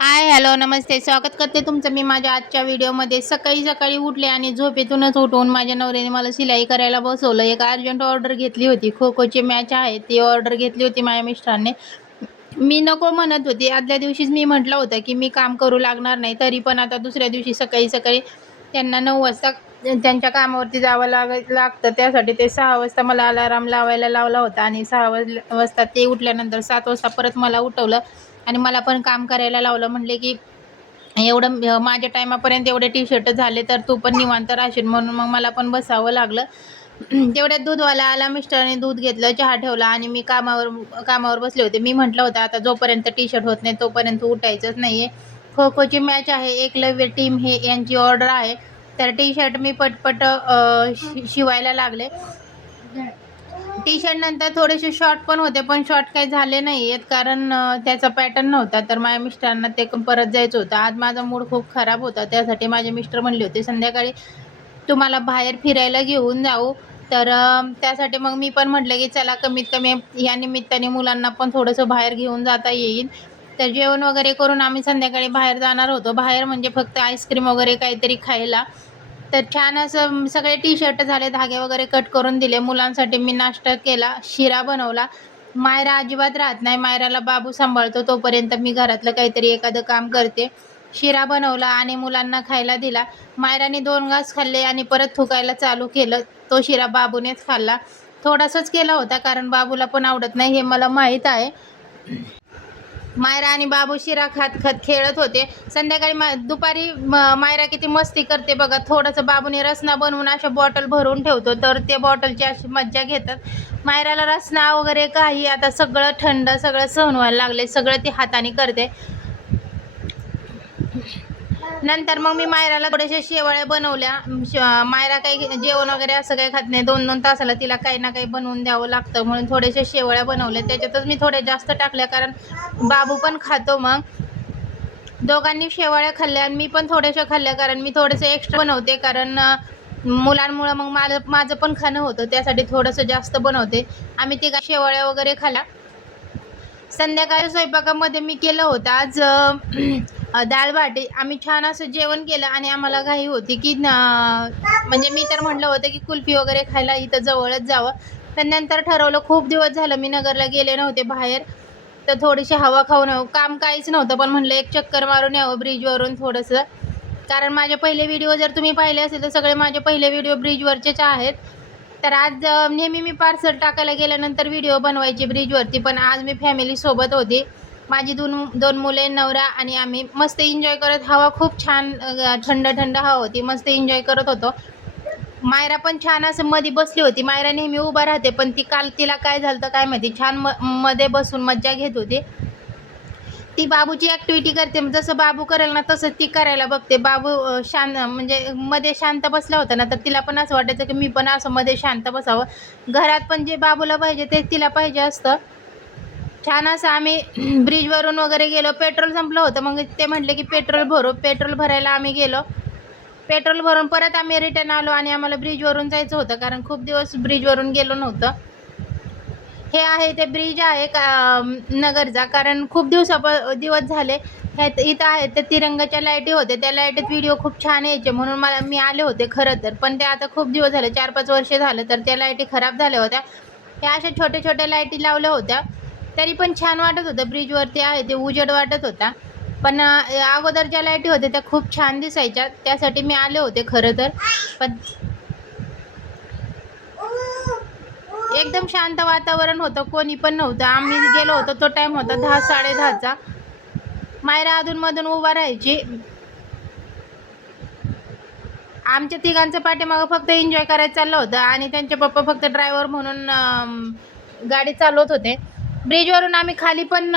हाय, hello, नमस्ते. स्वागत करते तुमचं मी माझ्या आजच्या व्हिडिओमध्ये. सकाळी उठले आणि झोपेतूनच उठून माझ्या नवऱ्याने मला शिलाई करायला बसवलं. एक अर्जंट ऑर्डर घेतली होती. खो-खोची मॅच आहे, ती ऑर्डर घेतली होती माझ्या मिस्टरांनी. मी नको म्हणत होती. आदल्या दिवशीच मी म्हटलं होतं, की मी काम करू लागणार नाही. तरी पण आता दुसऱ्या दिवशी सकाळी त्यांना 9 वाजता त्यांच्या कामावरती जावं लागतं. त्यासाठी ते 6 वाजता मला अलार्म लावायला लावला होता आणि 6 वाजता ते उठल्यानंतर 7 वाजता परत मला उठवलं आणि मला पण काम करायला लावलं. म्हटले, की एवढं माझ्या टायमापर्यंत एवढे टी-शर्ट झाले, तर तू पण निवांत राहशील. म्हणून मग मला पण बसावं लागलं. तेवढ्यात दूधवाला आला. मिस्टरांनी दूध घेतलं, चहा ठेवला आणि मी कामावर बसले होते. मी म्हटलं होतं, आता जोपर्यंत टी-शर्ट होत नाही तोपर्यंत उठायचंच नाहीये. खो-खोची मॅच आहे, एकलव्य टीम हे यांची ऑर्डर आहे. तर टी-शर्ट मी पटपट शिवायला लागले. टी-शर्ट नंतर थोडेसे शॉर्ट पण होते, पण शॉर्ट काही झाले नाही आहेत, कारण त्याचा पॅटर्न नव्हता. तर माझ्या मिस्टरांना ते परत जायचं होतं. आज माझा मूड खूप खराब होता. त्यासाठी माझे मिस्टर म्हणले होते, "संध्याकाळी तुम्हाला बाहेर फिरायला घेऊन जाऊ." तर त्यासाठी मग मी पण म्हटलं, की चला कमीत कमी या निमित्ताने मुलांना पण थोडंसं बाहेर घेऊन जाता येईल. तर जेवण वगैरे करून आम्ही संध्याकाळी बाहेर जाणार होतो. बाहेर म्हणजे फक्त आईस्क्रीम वगैरे काहीतरी खायला. तर छान असं सगळे टी-शर्ट झाले, धागे वगैरे कट करून दिले. मुलांसाठी मी नाश्ता केला, शिरा बनवला. मायरा अजिबात राहत नाही. मायराला बाबू सांभाळतो, तोपर्यंत मी घरातलं काहीतरी एखादं काम करते. शिरा बनवला आणि मुलांना खायला दिला. मायराने 2 घास खाल्ले आणि परत थुकायला चालू केलं. तो शिरा बाबूनेच खाल्ला. थोडासाच केला होता, कारण बाबूला पण आवडत नाही हे मला माहीत आहे. मायरा आणि बाबू शिरा खात खेळत होते. संध्याकाळी दुपारी मायरा किती मस्ती करते बघा. थोडंसं बाबूने रसना बनवून अशा बॉटल भरून ठेवतो, तर ते बॉटलची अशी मज्जा घेतात. मायराला रसना वगैरे काही आता सगळं थंड सगळं सहन व्हायला लागले. सगळं ती हाताने करते. नंतर मग मी मायराला थोड्याशा शेवाळ्या बनवल्या. मायरा काही जेवण वगैरे असं काही खात नाही. 2-2 तासाला तिला काही ना काही बनवून द्यावं लागतं, म्हणून थोड्याशा शेवाळ्या बनवल्या. त्याच्यातच मी थोड्या जास्त टाकल्या, कारण बाबू पण खातो. मग दोघांनी शेवाळ्या खाल्ल्या आणि मी पण थोड्याशा खाल्ल्या, कारण मी थोडंसं एक्स्ट्रा बनवते, कारण मुलांमुळं मग माझं पण खाणं होतं. त्यासाठी थोडंसं जास्त बनवते. आम्ही तिघा शेवाळ्या वगैरे खाल्ल्या. संध्याकाळी स्वयंपाकामध्ये मी केलं होतं आज डाळ भाटी. आम्ही छान असं जेवण केलं आणि आम्हाला घाई होती, की म्हणजे मी तर म्हटलं होतं, की कुल्फी वगैरे खायला इथं जवळच जावं. पण नंतर ठरवलं, खूप दिवस झालं मी नगरला गेले नव्हते बाहेर, तर थोडीशी हवा खाऊन यावं. काम काहीच नव्हतं, पण म्हटलं एक चक्कर मारून यावं ब्रिजवरून थोडंसं. कारण माझे पहिले व्हिडिओ जर तुम्ही पाहिले असेल, तर सगळे माझे पहिले व्हिडिओ ब्रिजवरचेच आहेत. तर आज नेहमी मी पार्सल टाकायला गेल्यानंतर व्हिडिओ बनवायची ब्रिजवरती, पण आज मी फॅमिलीसोबत होती. माझी 2 मुले, नवरा आणि आम्ही मस्त एन्जॉय करत. हवा खूप छान, थंड हवा होती. मस्त एन्जॉय करत होतो. मायरा पण छान असं मध्ये बसली होती. मायरा नेहमी उभा राहते, पण काल तिला काय झालं काय माहिती, छान मध्ये बसून मज्जा घेत होती. ती बाबूची ॲक्टिव्हिटी करते. जसं बाबू करेल ना तसं ती करायला बघते. बाबू शांत म्हणजे मध्ये शांत बसला होता ना, तर तिला पण असं वाटायचं, की मी पण असं मध्ये शांत बसावं. घरात पण जे बाबूला पाहिजे ते तिला पाहिजे असतं. छान असं आम्ही ब्रिजवरून वगैरे गेलो. पेट्रोल संपलं होतं. मग ते म्हटले, की पेट्रोल भरू. पेट्रोल भरायला आम्ही गेलो. पेट्रोल भरून परत आम्ही रिटर्न आलो आणि आम्हाला ब्रिजवरून जायचं होतं, कारण खूप दिवस ब्रिजवरून गेलो नव्हतं. हे आहे ते ब्रिज आहे नगरचा, कारण खूप दिवस झाले इथं आहेत. त्या तिरंगाच्या लाईटी होत्या. त्या लाईटीत व्हिडिओ खूप छान यायचे, म्हणून मी आले होते खरं तर. पण ते आता खूप दिवस झाले, 4-5 वर्ष झालं, तर त्या लाईटी खराब झाल्या होत्या. ह्या अशा छोट्या लाईटी लावल्या होत्या, तरी पण छान वाटत होतं. ब्रिजवरती आहे ते उजेड वाटत होता. पण अगोदर ज्या लाईटी होत्या त्या खूप छान दिसायच्या, त्यासाठी मी आले होते खरं तर. पण एकदम शांत वातावरण होतं, कोणी पण नव्हतं. आम्ही गेलो होतो तो टाइम होता 10-10:30चा. मायरा अधूनमधून उभा राहायची. आमच्या तिघांचं पाठीमागं फक्त एन्जॉय करायचं चाललं होतं आणि त्यांचे पप्पा फक्त ड्रायव्हर म्हणून गाडी चालवत होते. ब्रिजवरून आम्ही खाली पण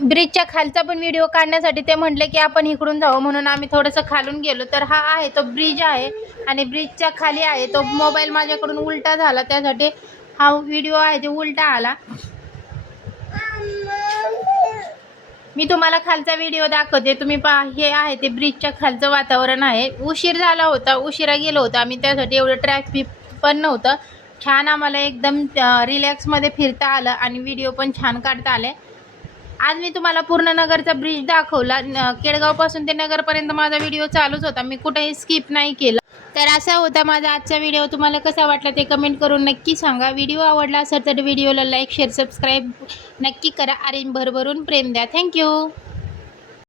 ब्रिजच्या खालचा पण व्हिडिओ काढण्यासाठी ते म्हटले, की आपण इकडून जाऊ, म्हणून आम्ही थोडंसं खालून गेलो. तर हा आहे तो ब्रिज आहे आणि ब्रिजच्या खाली आहे तो. मोबाईल माझ्याकडून उलटा झाला, त्यासाठी हा व्हिडिओ आहे ते उलटा आला. मी तुम्हाला खालचा व्हिडिओ दाखवते, तुम्ही पहा. हे आहे ते ब्रिजच्या खालचं वातावरण आहे. उशीर झाला होता, उशिरा गेलो होतो आम्ही, त्यासाठी एवढं ट्रॅफिक पण नव्हतं. छान आम्हाला एकदम रिलॅक्समध्ये फिरता आलं आणि व्हिडिओ पण छान काढता आले. आज मी तुम्हाला पूर्ण नगरचा ब्रिज दाखवला. केडगावपासून ते नगरपर्यंत माझा व्हिडिओ चालूच होता, मी कुठेही स्किप नाही केला. तर असा होता माझा आजचा व्हिडिओ. तुम्हाला कसा वाटला ते कमेंट करून नक्की सांगा. व्हिडिओ आवडला असेल तर व्हिडिओला लाईक शेअर सबस्क्राईब नक्की करा आणि भरभरून प्रेम द्या. थँक्यू.